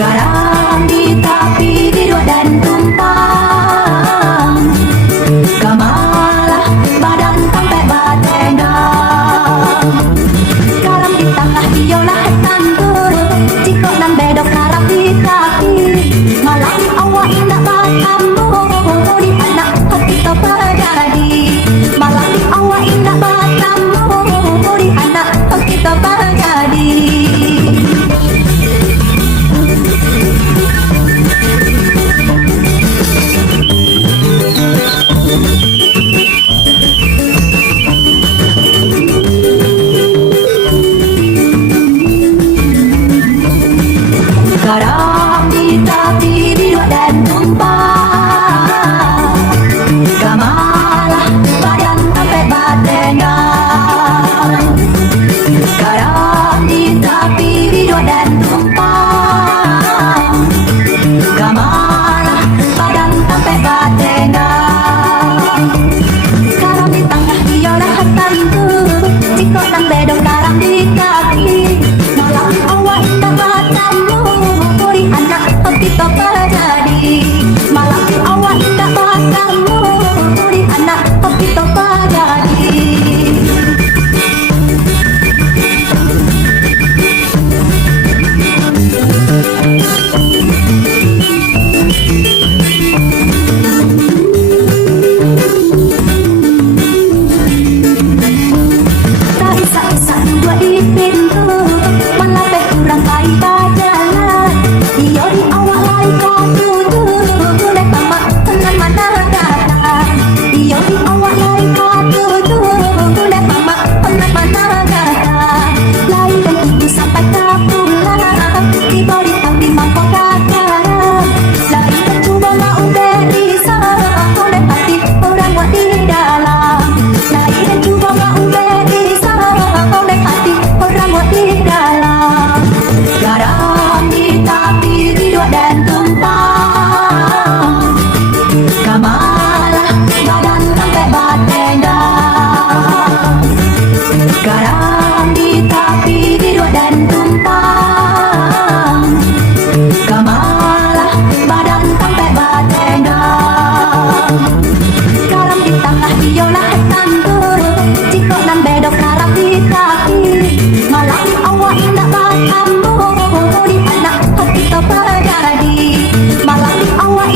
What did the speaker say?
Garam di tepi biru dan tumpang, kamalah badan sampai batendang. Garam di tengah biolah tandur, cikok dan bedok garam di kaki. Malam awak indah batamu, di anak hati terjadi. Malam awak indah batamu, di anak hati terjadi. Garam di tepi biru dan tumpang, kamalah badan sampai batendang. Garam di tepi biru dan tumpang, kamalah badan sampai batendang. Garam di tengah biolah tandur, cikok dan bedok garam di kaki. Malam awak indah batamu, di anak hati terjadi. Malam awak indah batamu, di anak hati terjadi. Tak isa-isa dua di pintu, malah teh kurang baik jalan. Iyo di awal lari kau tujuh, boleh tamak dengan mana datang. Iyo di awal lari kau tujuh, boleh tamak dengan mana datang. Lari dan ibu sampai ke pulang, di bawah tapi mangkok garam. Lari dan coba mau berisah, oleh hati orang buat di dalam. Lari dan coba mau berisah, oleh hati orang buat di dalam. Garam di tepi biru dan tumpang, kamalah badan sampai batendang. Garam di tepi biru dan tumpang, kamalah badan sampai batendang. Garam di tengah biolah tandur, cikok dan bedok garam di kaki. Malam awak indah batamu, di anak hati terjadi. Malam awak